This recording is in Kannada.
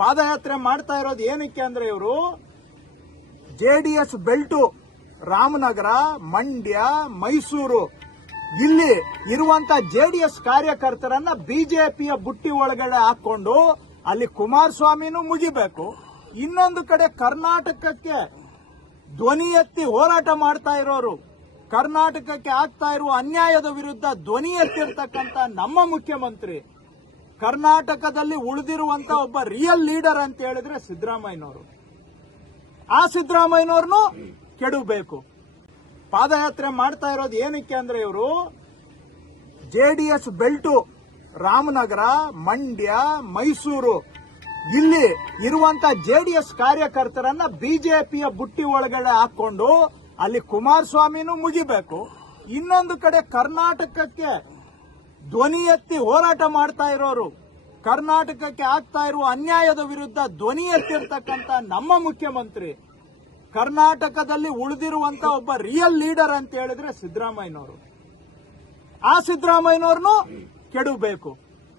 ಪಾದಯಾತ್ರೆ ಮಾಡ್ತಾ ಇರೋದು ಏನಕ್ಕೆ ಅಂದ್ರೆ ಇವರು ಜೆಡಿಎಸ್ ಬೆಲ್ಟು ರಾಮನಗರ, ಮಂಡ್ಯ, ಮೈಸೂರು ಇಲ್ಲಿ ಇರುವಂತ ಜೆಡಿಎಸ್ ಕಾರ್ಯಕರ್ತರನ್ನ ಬಿಜೆಪಿಯ ಬುಟ್ಟಿ ಒಳಗಡೆ ಹಾಕೊಂಡು ಅಲ್ಲಿ ಕುಮಾರಸ್ವಾಮಿನೂ ಮುಗಿಬೇಕು. ಇನ್ನೊಂದು ಕಡೆ ಕರ್ನಾಟಕಕ್ಕೆ ಧ್ವನಿ ಎತ್ತಿ ಹೋರಾಟ ಮಾಡ್ತಾ ಇರೋರು, ಕರ್ನಾಟಕಕ್ಕೆ ಆಗ್ತಾ ಇರುವ ಅನ್ಯಾಯದ ವಿರುದ್ಧ ಧ್ವನಿ ಎತ್ತಿರ್ತಕ್ಕಂಥ ನಮ್ಮ ಮುಖ್ಯಮಂತ್ರಿ, ಕರ್ನಾಟಕದಲ್ಲಿ ಉಳಿದಿರುವಂತ ಒಬ್ಬ ರಿಯಲ್ ಲೀಡರ್ ಅಂತ ಹೇಳಿದ್ರೆ ಸಿದ್ದರಾಮಯ್ಯನವರು. ಆ ಸಿದ್ದರಾಮಯ್ಯನವ್ರನ್ನು ಕೆಡಬೇಕು. ಪಾದಯಾತ್ರೆ ಮಾಡ್ತಾ ಇರೋದು ಏನಕ್ಕೆ ಅಂದ್ರೆ ಇವರು ಜೆಡಿಎಸ್ ಬೆಲ್ಟು ರಾಮನಗರ, ಮಂಡ್ಯ, ಮೈಸೂರು ಇಲ್ಲಿ ಇರುವಂತ ಜೆಡಿಎಸ್ ಕಾರ್ಯಕರ್ತರನ್ನ ಬಿಜೆಪಿಯ ಬುಟ್ಟಿ ಒಳಗಡೆ ಹಾಕೊಂಡು ಅಲ್ಲಿ ಕುಮಾರಸ್ವಾಮಿನೂ ಮುಗಿಬೇಕು. ಇನ್ನೊಂದು ಕಡೆ ಕರ್ನಾಟಕಕ್ಕೆ ಧ್ವನಿ ಎತ್ತಿ ಹೋರಾಟ ಮಾಡ್ತಾ ಇರೋರು, ಕರ್ನಾಟಕಕ್ಕೆ ಆಗ್ತಾ ಇರುವ ಅನ್ಯಾಯದ ವಿರುದ್ಧ ಧ್ವನಿ ಎತ್ತಿರ್ತಕ್ಕಂಥ ನಮ್ಮ ಮುಖ್ಯಮಂತ್ರಿ, ಕರ್ನಾಟಕದಲ್ಲಿ ಉಳಿದಿರುವಂತ ಒಬ್ಬ ರಿಯಲ್ ಲೀಡರ್ ಅಂತ ಹೇಳಿದ್ರೆ ಸಿದ್ದರಾಮಯ್ಯನವರು. ಆ ಸಿದ್ದರಾಮಯ್ಯನವ್ರನ್ನು ಕೆಡಬೇಕು.